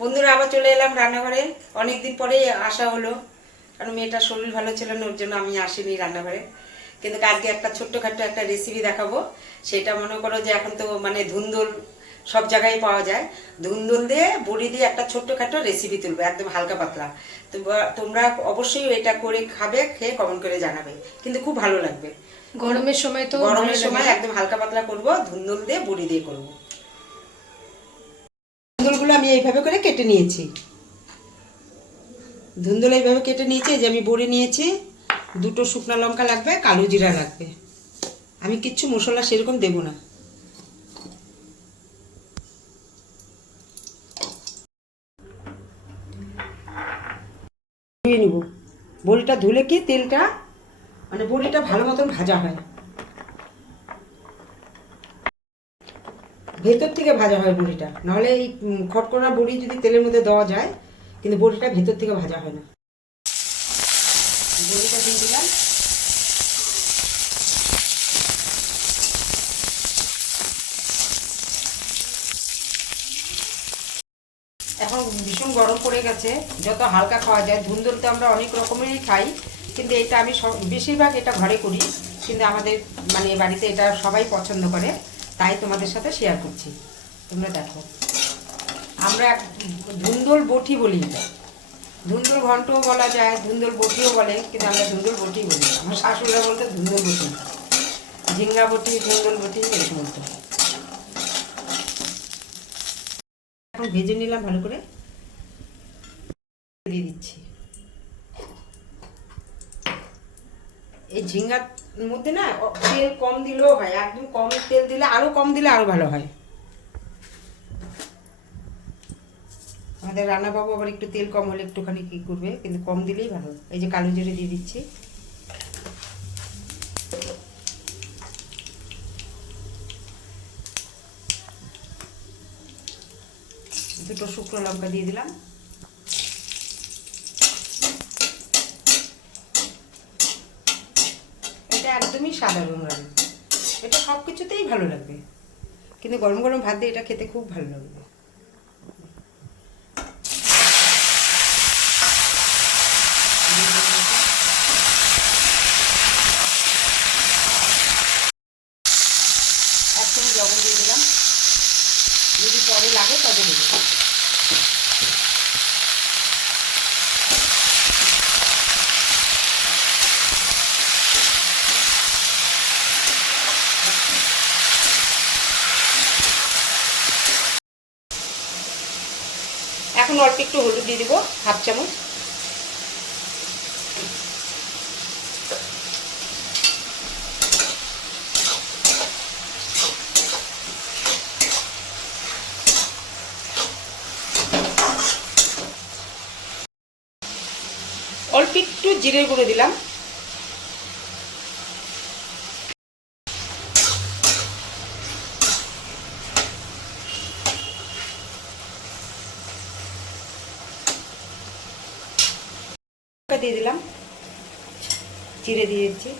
বন্ধুরা আবার চলে এলাম রান্নাঘরে। অনেকদিন পরে আসা হলো কারণ মেয়েটার শরীর ভালো ছিল না ওর জন্য আমি আসিনি রান্নাঘরে। কিন্তু আজকে একটা ছোট্টখাট্ট একটা রেসিপি দেখাবো। সেটা মনে করো যে এখন তো মানে ধুন্দুল সব জায়গায় পাওয়া যায়। ধুন্দুল দিয়ে বড়ি দিয়ে একটা ছোট্টখাট্ট রেসিপি তুলবো একদম হালকা পাতলা। তো তোমরা অবশ্যই এটা করে খাবে খেয়ে কমেন্ট করে জানাবে। কিন্তু খুব ভালো লাগবে। গরমের সময় তো গরমের সময় একদম হালকা পাতলা করব ধুন্দুল দিয়ে বড়ি দিয়ে করব। আমি এইভাবে করে কেটে নিয়েছি। ধুন্দুল এইভাবে কেটে নিয়েছি যে আমি বড়ি নিয়েছি, দুটো শুকনো লঙ্কা লাগবে, কালো জিরা লাগবে। আমি কিচ্ছু মশলা সেরকম দেব না। ধুয়ে নিব। বড়িটা ধুলে কি তেলটা মানে বড়িটা ভালো মতন ভাজা হয়। ভেতর থেকে ভাজা হয় বড়িটা। নাহলে এই উম, খটকড়া বড়ি যদি তেলের মধ্যে দেওয়া যায় কিন্তু বড়িটা ভেতর থেকে ভাজা হয় না। বড়িটা দিয়ে দিলাম। এখন ভীষণ গরম পড়ে গেছে। যত হালকা খাওয়া যায় ধুন্দুল তো আমরা অনেক রকমেরই খাই কিন্তু এটা আমি বেশিরভাগ এটা ঘরে করি কিন্তু আমাদের মানে বাড়িতে এটা সবাই পছন্দ করে। তাই তোমাদের সাথে শেয়ার করছি। তোমরা দেখো। আমরা এক ধুন্দল বটি বলি এটা। ধুন্দুল ঘন্টও বলা যায়, ধুন্দুল বটিও বলে, কিন্তু আমরা ধুন্দুল বটি বলি আমার শাশুড়িরা বলতে ধুন্দুল বটি। ঝিঙ্গা বটি, ধুন্দুল বটি, এরকম বলতো। এখন ভেজে নিলাম ভালো করে। দিয়ে দিচ্ছি। এই ঝিঙ্গার মধ্যে না তেল কম দিলেও হয়, একদম কম তেল দিলে আরও কম দিলে আরও ভালো হয়। আমাদের রান্নাবাবু আবার একটু তেল কম হলে একটুখানি কি করবে, কিন্তু কম দিলেই ভালো। এই যে কালো জিরে দিয়ে দিচ্ছি। দুটো শুকনো লঙ্কা দিয়ে দিলাম। একদমই সাধারণ রান্না। এটা সব কিছুতেই ভালো লাগবে। কিন্তু গরম গরম ভাত দিয়ে এটা খেতে খুব ভালো লাগবে। লবণ দিয়ে দিলাম। যদি পরে লাগে তবে দেবো। এখন অল্প একটু হলুদ দিয়ে দিব হাফ চামচ। অল্প একটু জিরে গুঁড়ো দিলাম। দিয়ে দিলাম। জিরে দিয়ে দিচ্ছি।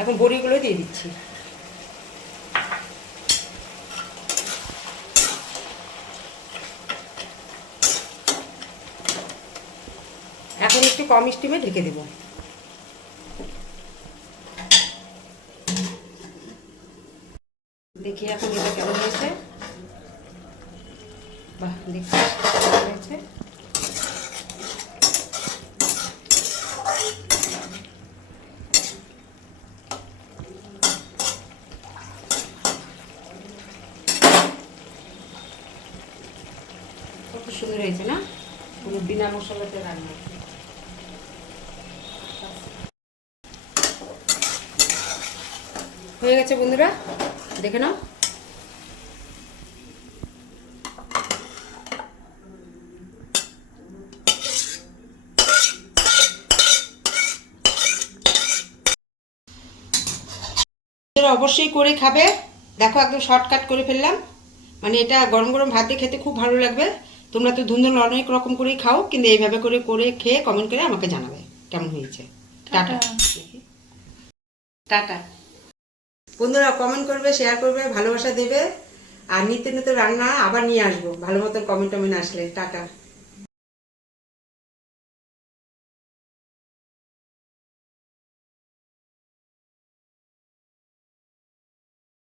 এখন বড়িগুলো দিয়ে দিচ্ছি। এখন একটু কম স্টিমে ঢেকে দেব। দেখি এখন এটা কেমন হয়েছে। বাহ দেখছি কেমন হয়েছে কত সুন্দর হয়েছে না? পুরো বিনা মশলাতে রান্না। হয়ে গেছে বন্ধুরা দেখে নাও। অবশ্যই করে খাবে। দেখো একদম শর্টকাট করে ফেললাম। মানে এটা গরম গরম ভাত দিয়ে খেতে খুব ভালো লাগবে। তোমরা তো ধুন্দুল অনেক রকম করেই খাও কিন্তু এইভাবে করে করে খেয়ে কমেন্ট করে আমাকে জানাবে কেমন হয়েছে। টাটা। টাটা। বন্ধুরা কমেন্ট করবে শেয়ার করবে, ভালোবাসা দেবে। আর নিত্য নিত্য রান্না আবার নিয়ে আসব। ভালো মতন কমেন্ট টমেন্ট আসলে। টাটা।